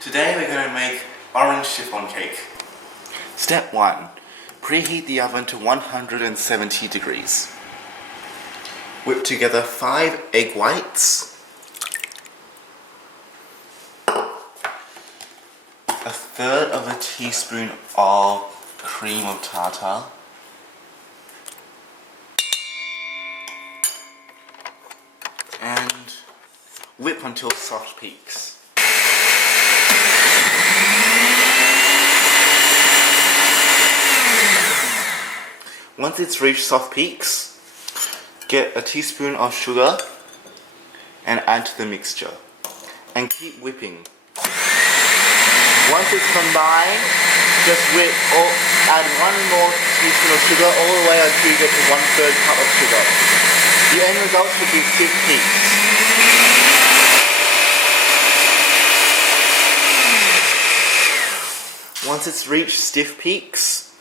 Today we're going to make orange chiffon cake. Step 1. Preheat the oven to 170 degrees. Whip together 5 egg whites, a third of a teaspoon of cream of tartar, and whip until soft peaks. Once it's reached soft peaks, get a teaspoon of sugar and add to the mixture and keep whipping. Once it's combined, just whip or add 1 more teaspoon of sugar all the way until you get to 1/3 cup of sugar. The end result should be stiff peaks. Once it's reached stiff peaks,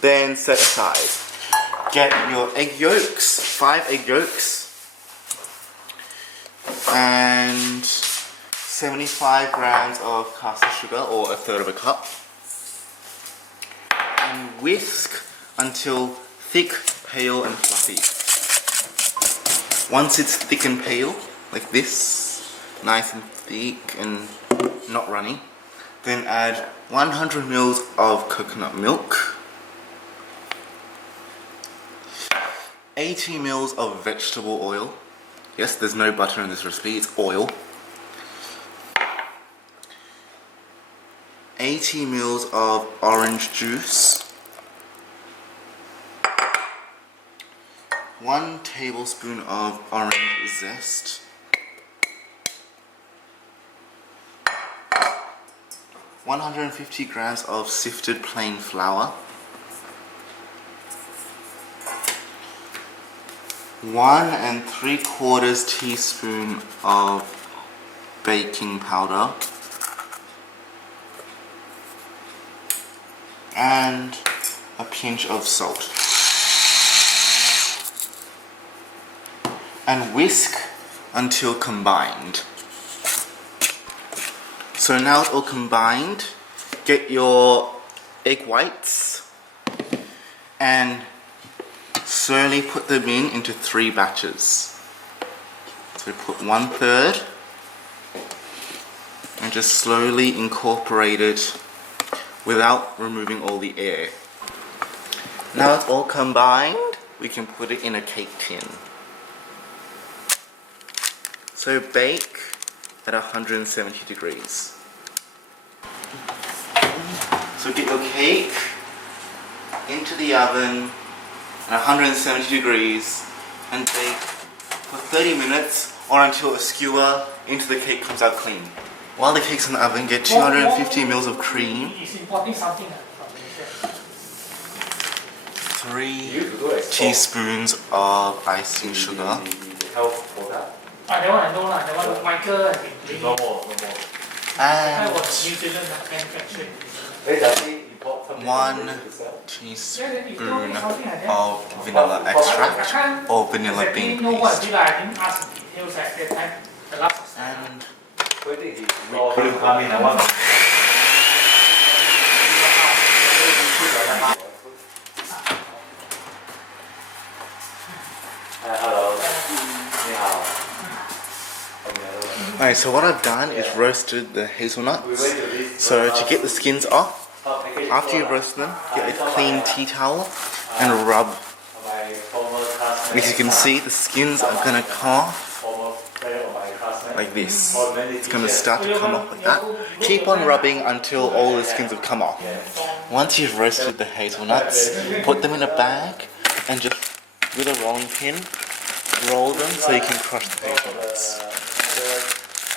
then set aside. Get your egg yolks, 5 egg yolks, and 75 grams of caster sugar, or a third of a cup, and whisk until thick, pale and fluffy. Once it's thick and pale, like this, nice and thick and not runny, then add 100 ml of coconut milk, 80 ml of vegetable oil. Yes, there's no butter in this recipe, it's oil. 80 ml of orange juice, 1 tablespoon of orange zest, 150 grams of sifted plain flour, 1 3/4 teaspoon of baking powder, and a pinch of salt. And whisk until combined. So now it's all combined, get your egg whites and slowly put them into 3 batches. So put 1/3 and just slowly incorporate it without removing all the air. Now it's all combined, we can put it in a cake tin. So bake at 170 degrees. So get your cake into the oven at 170 degrees and bake for 30 minutes or until a skewer into the cake comes out clean. While the cake's in the oven, get 250 ml of cream, 3 teaspoons of icing sugar, and 1 teaspoon of vanilla extract or vanilla bean paste. And Alright, so what I've done is roasted the hazelnuts. So to get the skins off, after you roast them, get a clean tea towel and rub. As you can see, the skins are going to come off like this. It's going to start to come off like that. Keep on rubbing until all the skins have come off. Once you've roasted the hazelnuts, put them in a bag and just with a rolling pin, roll them so you can crush the hazelnuts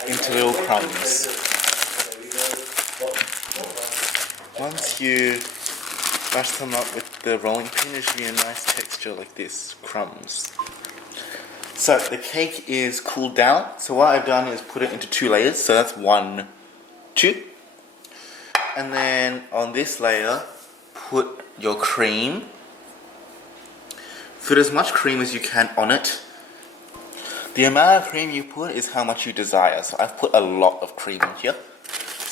into little crumbs. Once you mash them up with the rolling pin, it should be a nice texture like this, crumbs. So the cake is cooled down, so what I've done is put it into 2 layers, so that's 1, 2. And then on this layer, put your cream. Put as much cream as you can on it. The amount of cream you put is how much you desire. So I've put a lot of cream in here.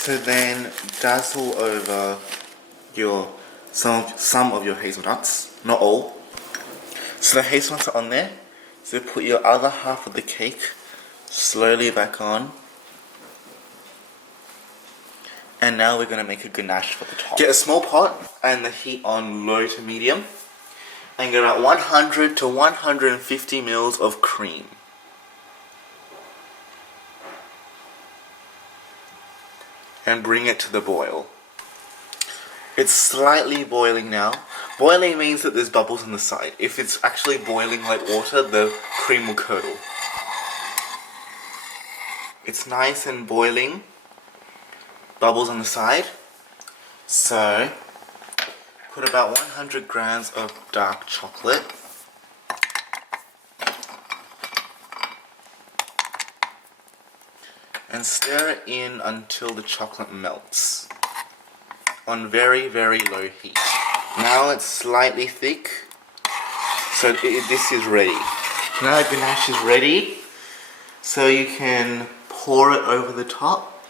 So then dazzle over your some of your hazelnuts, not all. So the hazelnuts are on there. So put your other half of the cake slowly back on. And now we're going to make a ganache for the top. Get a small pot and the heat on low to medium. And get about 100 to 150 mils of cream. And bring it to the boil. It's slightly boiling now. Boiling means that there's bubbles on the side. If it's actually boiling like water, the cream will curdle. It's nice and boiling. Bubbles on the side. So, put about 100 grams of dark chocolate. And stir it in until the chocolate melts. On very, very low heat. Now it's slightly thick. So this is ready. Now the ganache is ready. So you can pour it over the top.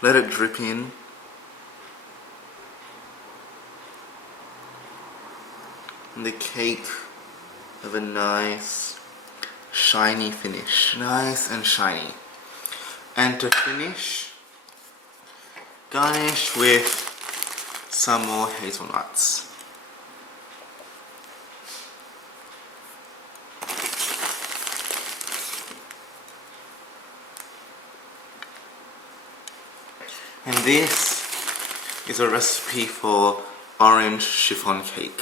Let it drip in. And the cake have a nice shiny finish. Nice and shiny. And to finish, garnish with some more hazelnuts. And this is a recipe for orange chiffon cake.